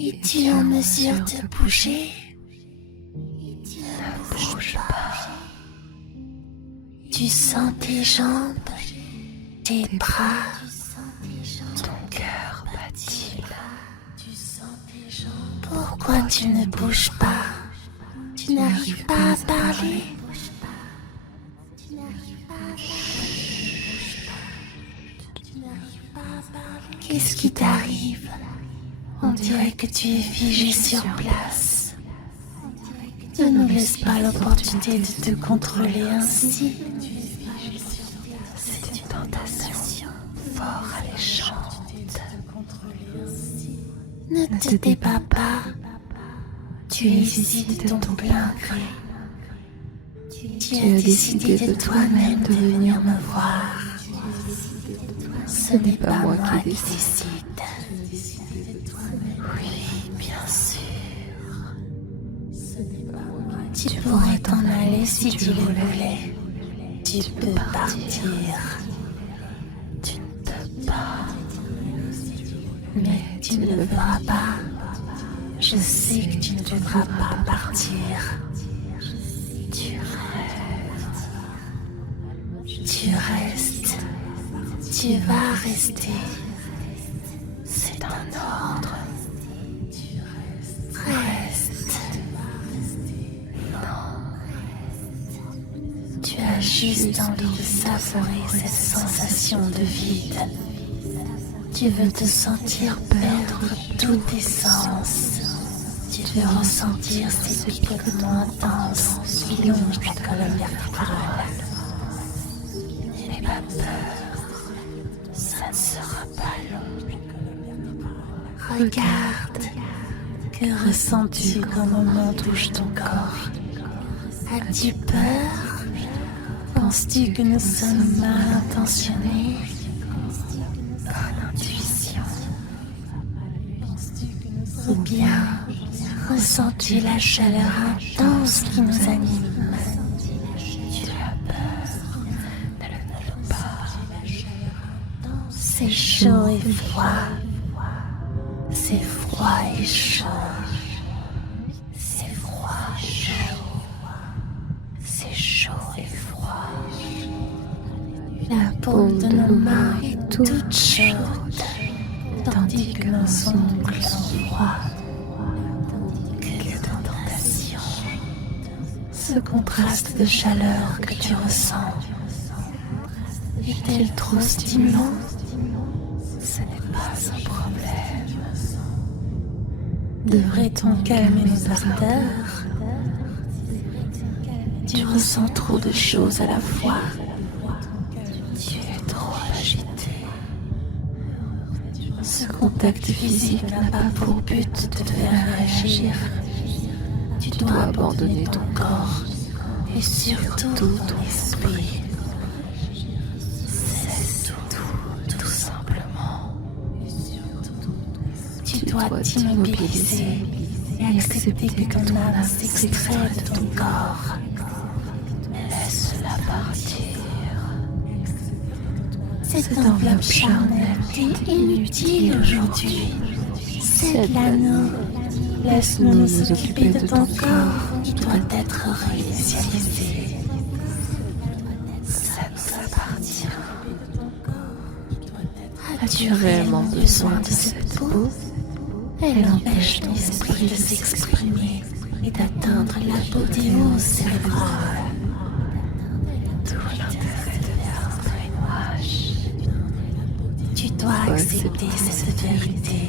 Es-tu en mesure de bouger? Ne bouge pas. Tu sens tes jambes, tes bras, Ton cœur bat-il? pourquoi tu ne bouges pas? Tu n'arrives pas à parler? Qu'est-ce qui t'arrive? On dirait que tu es figé sur place. Ne nous laisse pas l'opportunité de te contrôler ainsi. C'est une tentation fort alléchante. Ne te débat pas. Tu es ici de ton plein gré. Tu as décidé de toi-même de venir me voir. Ce n'est pas moi qui décide. Oui, bien sûr. Tu pourrais t'en aller si tu le voulais. Tu peux partir. Tu ne peux pas. Mais tu ne le feras pas. Je sais que tu ne voudras pas partir. Tu restes. Tu restes. Tu vas rester. C'est un ordre. Reste. Tu as juste envie de savourer cette sensation de vide. Tu veux te sentir perdre tous tes sens. Tu veux ressentir ces picotements intenses qui longent ta colonne vertébrale. N'aie pas peur, ça ne sera pas long. Regarde, que ressens-tu quand mon main touche ton corps? As-tu peur? Penses-tu que nous sommes mal intentionnés? Intuition. Ou bien ressens-tu la chaleur intense qui nous anime? Tu as peur. Ne le nomme pas. C'est chaud et froid. C'est froid et chaud. C'est froid, chaud. C'est chaud et froid. La paume de nos mains est toute chaude, tandis que nos ongles sont froids. Quelle tentation. Ce contraste de chaleur que tu ressens est-il trop stimulant? Ce n'est pas un problème. Devrait-on calmer nos ardeurs? Tu ressens trop de choses à la fois. Tu es trop agité. Ce contact physique n'a pas pour but de te faire réagir. Tu dois abandonner ton corps et surtout ton esprit. C'est tout simplement. Tu dois t'immobiliser et accepter que ton âme s'extrait de ton corps. Laisse-la partir. Cette enveloppe charnelle est inutile aujourd'hui. Cède-la-nous. Laisse-nous nous occuper de ton corps qui doit être réinitialisé. Ça nous appartient. As-tu réellement besoin de cette peau? Elle empêche ton esprit de s'exprimer et d'atteindre l'apothéose cérébrale. D'où l'intérêt de faire un brainwash. Tu dois accepter cette vérité.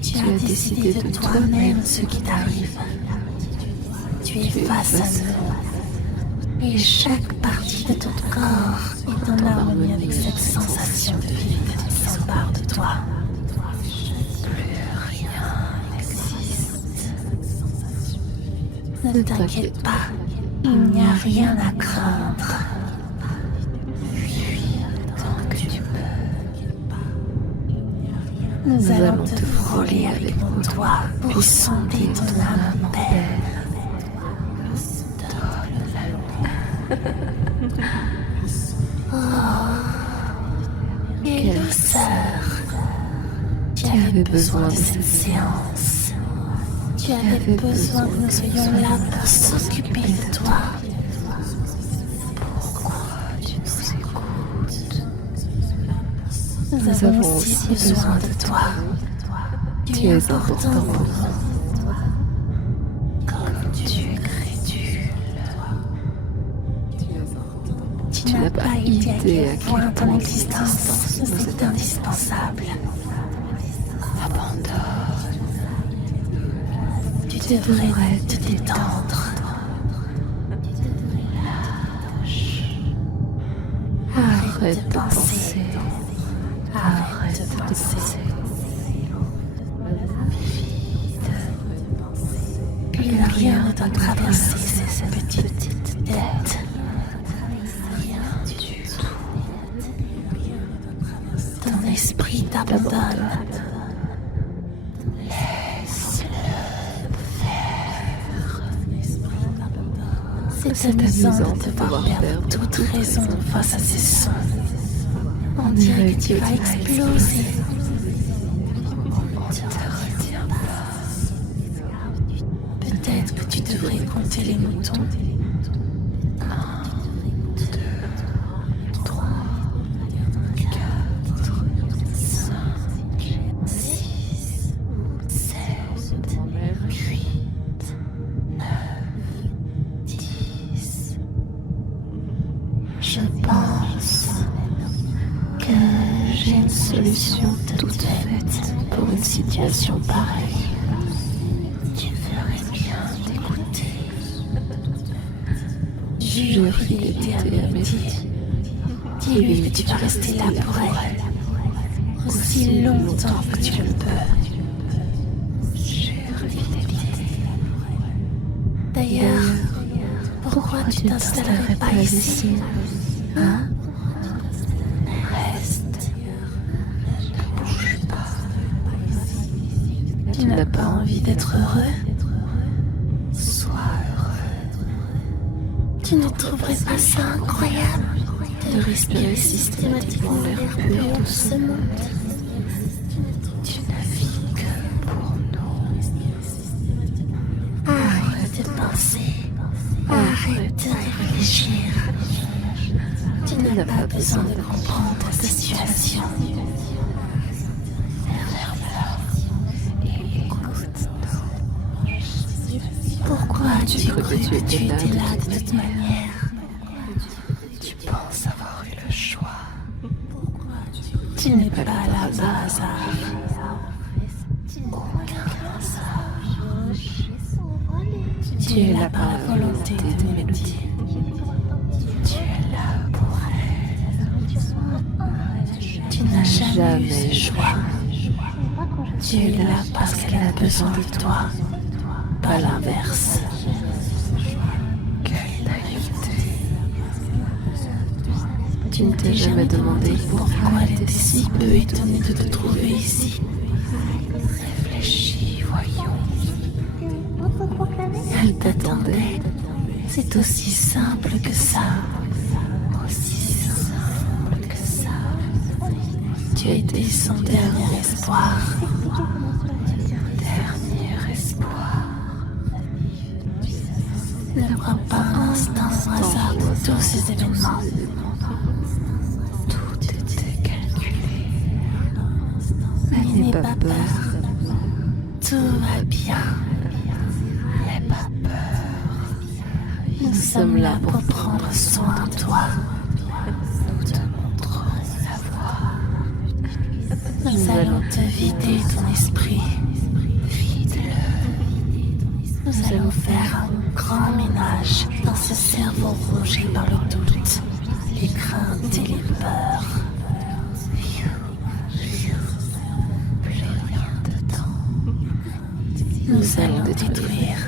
Tu as décidé de toi-même ce qui t'arrive. Tu es face à nous. Et chaque partie de ton corps est en harmonie avec cette sensation de vide qui s'empare de toi. Plus rien n'existe. Ne t'inquiète pas, il n'y a rien à craindre. Fuis tant que tu peux. Nous allons te frôler avec nos doigts pour sonder ton âme en paix. Oh, quelle douceur! Tu Tu avais besoin de cette séance. Tu avais besoin que nous soyons là pour s'occuper de toi. Pourquoi tu nous écoutes? Nous avons aussi besoin de toi. Tu es important pour nous. Comme tu es crédule. Tu n'as pas idée à quel point ton existence nous est indispensable. Abandonne. Tu devrais te détendre. Arrête de penser. Arrête de penser. Puis rien ne doit traverser cette petite tête. Ton esprit t'abandonne. C'est amusant de te voir perdre toute raison face à ces sons. On dirait que tu vas exploser. Peut-être que tu devrais compter les moutons. 1, 2, 3, 4, 5, 6, 7, 8, 9, 10. Je pense que j'ai une solution toute faite pour une situation pareille. Tu ferais bien d'écouter. Jure fidélité à Mélodie. Dis-lui que tu vas rester là pour elle, aussi longtemps que tu le peux. Jure fidélité. D'ailleurs, pourquoi tu t'installerais pas ici? Hein? Reste. Ne bouge pas. Tu n'as pas envie d'être heureux? Sois heureux. Tu ne trouverais pas ça incroyable de respirer systématiquement l'air pur de ce monde? Tu ne vis que pour nous. Arrête de penser. Arrête de réfléchir. Tu n'as pas besoin de comprendre ta situation. Pourquoi as-tu cru que tu étais là de toute manière? Tu penses avoir eu le choix. Tu n'es pas là par hasard. Aucun hasard. Tu es là par la volonté de Mélodie. Tu es là pour elle. Tu n'as jamais eu ce choix. Tu es là parce qu'elle a besoin de toi, pas l'inverse. Quelle naïveté. Tu ne t'es jamais demandé pourquoi elle était si peu étonnée de te trouver ici. Réfléchis, voyons. Elle t'attendait. C'est aussi simple que ça. Aussi simple que ça. Tu étais son dernier espoir. Dernier espoir. Ne crois pas un instant au hasard de tous ces événements. Tout était calculé. N'aie pas peur. Tout va bien. N'aie pas peur. Nous sommes là pour prendre soin de toi. Nous te montrons la voie. Nous allons te vider ton esprit. Vide-le. Nous allons faire un grand ménage dans ce cerveau rongé par le doute, les craintes et les peurs. Plus rien dedans. Nous allons détruire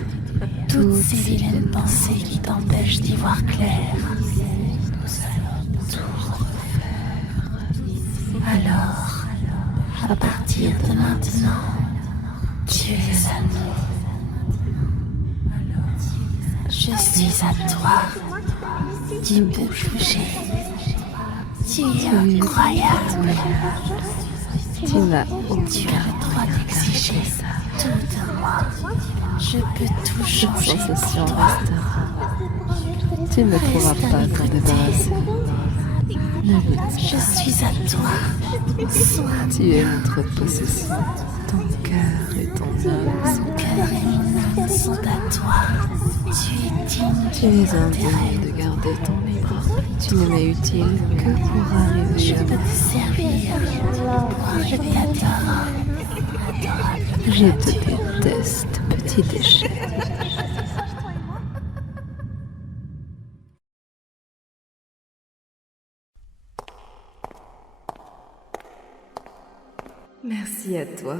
toutes ces vilaines pensées qui t'empêchent d'y voir clair. Nous allons tout refaire. Alors, à partir de maintenant, tu es à nous. Je suis à toi. Tu peux bouger. Tu es incroyable. Tu n'as aucun droit d'exiger tout de moi. Je peux tout changer. Cette sensation restera. Tu ne pourras pas t'en débarrasser. Ne lutte pas. Je suis à toi. Sois Tu es notre possession. Ton cœur et ton âme mon cœur et mon âme sont à toi. Tu es digne Tu es indigne de garder ton libre. Tu ne m'es utile que pour Je arriver à peux moi. te servir pour arriver à toi. Adorable. Je te déteste, petit déchet. Merci à toi.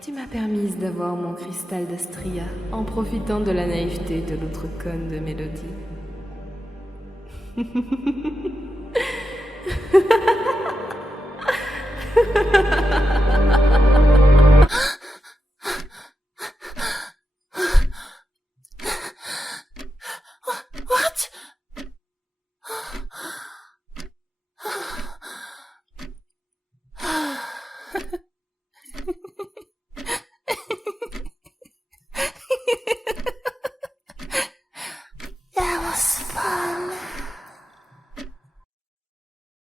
Tu m'as permis d'avoir mon cristal d'Astria en profitant de la naïveté de l'autre conne de Mélodie. What?